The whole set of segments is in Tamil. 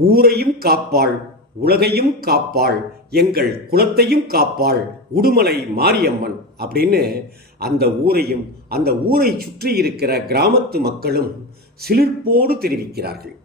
ஊரையும் காப்பாள் உலகையும் காப்பாள் எங்கள் குலத்தையும் காப்பாள் உடுமலை மாரியம்மன் அப்படின்னு அந்த ஊரையும் அந்த ஊரை சுற்றி இருக்கிற கிராமத்து மக்களும் சிலிர்ப்போடு தெரிவிக்கிறார்கள்.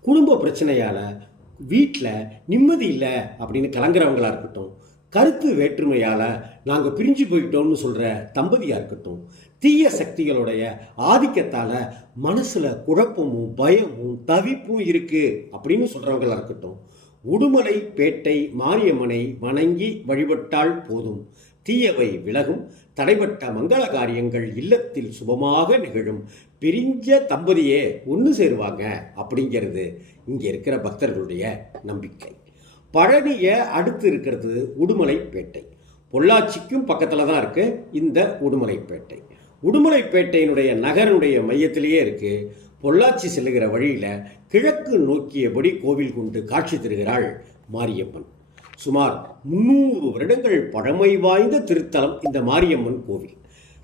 குடும்ப பிரச்சனையால் வீட்டில் நிம்மதி இல்லை அப்படின்னு கலங்குறவங்களாக இருக்கட்டும் கருத்து வேற்றுமையால் நாங்கள் பிரிஞ்சு போயிட்டோம்னு சொல்கிற தம்பதியாக இருக்கட்டும் தீய சக்திகளுடைய ஆதிக்கத்தால் மனசில் குழப்பமும் பயமும் தவிப்பும் இருக்குது அப்படின்னு சொல்கிறவங்களாக இருக்கட்டும். உடுமலை பேட்டை மாரியம்மனை வணங்கி வழிபட்டால் போதும். தீயவை விலகும். தடைப்பட்ட மங்கள காரியங்கள் இல்லத்தில் சுபமாக நிகழும். பிரிஞ்ச தம்பதியே ஒன்று சேருவாங்க அப்படிங்கிறது இங்கே இருக்கிற பக்தர்களுடைய நம்பிக்கை. பழனியை அடுத்து இருக்கிறது உடுமலைப்பேட்டை. பொள்ளாச்சிக்கும் பக்கத்தில் தான் இருக்கு இந்த உடுமலைப்பேட்டை. உடுமலைப்பேட்டையினுடைய நகருடைய மையத்திலேயே இருக்கு. பொள்ளாச்சி செல்லுகிற வழியில் கிழக்கு நோக்கியபடி கோவில் கொண்டு காட்சி தருகிறாள் மாரியம்மன். சுமார் முன்னூறு வருடங்கள் பழமை வாய்ந்த திருத்தலம் இந்த மாரியம்மன் கோவில்.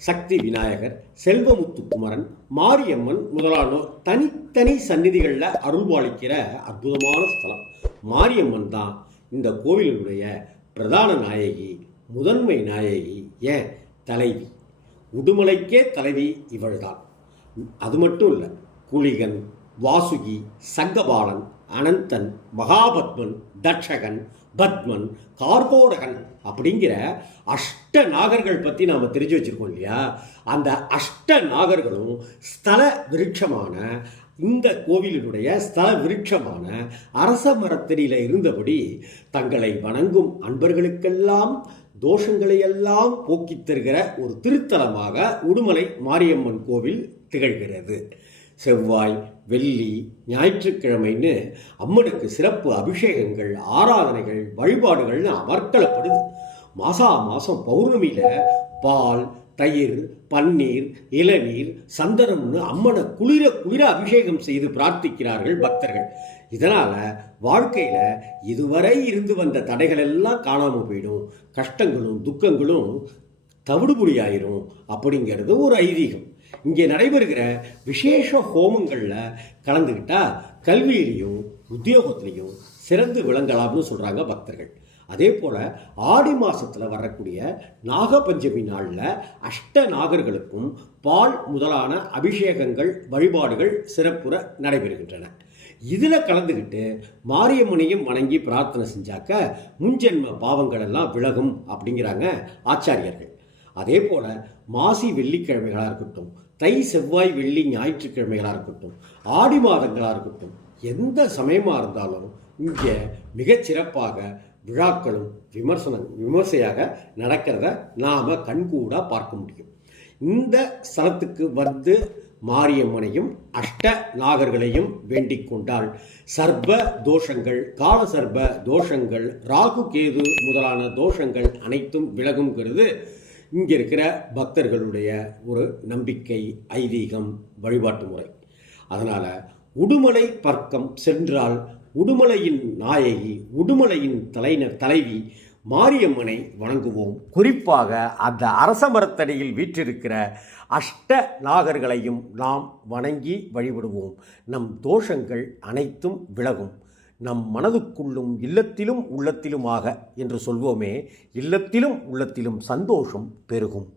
சக்தி விநாயகர் செல்வமுத்து குமரன் மாரியம்மன் முதலானோர் தனித்தனி சந்நிதிகளில் அருள்பாலிக்கிற அற்புதமான ஸ்தலம். மாரியம்மன் தான் இந்த கோவிலினுடைய பிரதான நாயகி முதன்மை நாயகி ஏன் தலைவி? உடுமலைக்கே தலைவி இவள்தான். அது மட்டும் இல்லை குளிகன் வாசுகி சங்கபாலன் அனந்தன் மகாபத்மன் தட்சகன் பத்மன் கார்கோடகன் அப்படிங்கிற அஷ்ட நாகர்கள் பற்றி நாம் தெரிஞ்சு வச்சுருக்கோம் இல்லையா? அந்த அஷ்ட நாகர்களும் ஸ்தல விருட்சமான இந்த கோவிலினுடைய ஸ்தல விருட்சமான அரச மரத்தடியில் இருந்தபடி தங்களை வணங்கும் அன்பர்களுக்கெல்லாம் தோஷங்களை எல்லாம் போக்கித் தருகிற ஒரு திருத்தலமாக உடுமலை மாரியம்மன் கோவில் திகழ்கிறது. செவ்வாய் வெள்ளி ஞாயிற்றுக்கிழமைன்னு அம்மனுக்கு சிறப்பு அபிஷேகங்கள் ஆராதனைகள் வழிபாடுகள்னு அமர்க்கலப்படுது மாசா மாதம் பௌர்ணமியில் பால் தயிர் பன்னீர் இளநீர் சந்தனம்னு அம்மனை குளிர குளிர அபிஷேகம் செய்து பிரார்த்திக்கிறார்கள் பக்தர்கள். இதனால் வாழ்க்கையில் இதுவரை இருந்து வந்த தடைகள் எல்லாம் காணாமல் போயிடும். கஷ்டங்களும் துக்கங்களும் தவிடுபுடியாயிரும் அப்படிங்கிறது ஒரு ஐதீகம். இங்கே நடைபெறுகிற விசேஷ ஹோமங்களில் கலந்துக்கிட்டால் கல்வியிலையும் உத்தியோகத்திலையும் சிறந்து விளங்கலாம்னு சொல்கிறாங்க பக்தர்கள். அதே போல் ஆடி மாதத்தில் வரக்கூடிய நாகபஞ்சமி நாளில் அஷ்ட நாகர்களுக்கும் பால் முதலான அபிஷேகங்கள் வழிபாடுகள் சிறப்புற நடைபெறுகின்றன. இதில் கலந்துக்கிட்டு மாரியம்மனையும் வணங்கி பிரார்த்தனை செஞ்சாக்க முன்ஜென்ம பாவங்கள் எல்லாம் விலகும் அப்படிங்கிறாங்க ஆச்சாரியர்கள். அதே போல் மாசி வெள்ளிக்கிழமைகளாக இருக்கட்டும் தை செவ்வாய் வெள்ளி ஞாயிற்றுக்கிழமைகளாக இருக்கட்டும் ஆடி மாதங்களாக இருக்கட்டும் எந்த சமயமாக இருந்தாலும் இங்கே மிகச்சிறப்பாக விழாக்களும் விமர்சனம் விமர்சையாக நடக்கிறத நாம் கண்கூடாக பார்க்க முடியும். இந்த ஸ்தலத்துக்கு வந்து மாரியம்மனையும் அஷ்ட நாகர்களையும் வேண்டிக் கொண்டால் சர்ப தோஷங்கள் கால சர்ப தோஷங்கள் ராகு கேது முதலான தோஷங்கள் அனைத்தும் விலகுங்கிறது இங்கே இருக்கிற பக்தர்களுடைய ஒரு நம்பிக்கை ஐதீகம் வழிபாட்டு முறை. அதனால் உடுமலை பர்க்கம் சென்றால் உடுமலையின் நாயகி உடுமலையின் தலைனர் தலைவி மாரியம்மனை வணங்குவோம். குறிப்பாக அந்த அரச மரத்தடியில் வீற்றிருக்கிற அஷ்ட நாகர்களையும் நாம் வணங்கி வழிபடுவோம். நம் தோஷங்கள் அனைத்தும் விலகும். நம் மனதுக்குள்ளும் இல்லத்திலும் உள்ளத்திலுமாக என்று சொல்வோமே இல்லத்திலும் உள்ளத்திலும் சந்தோஷம் பெருகும்.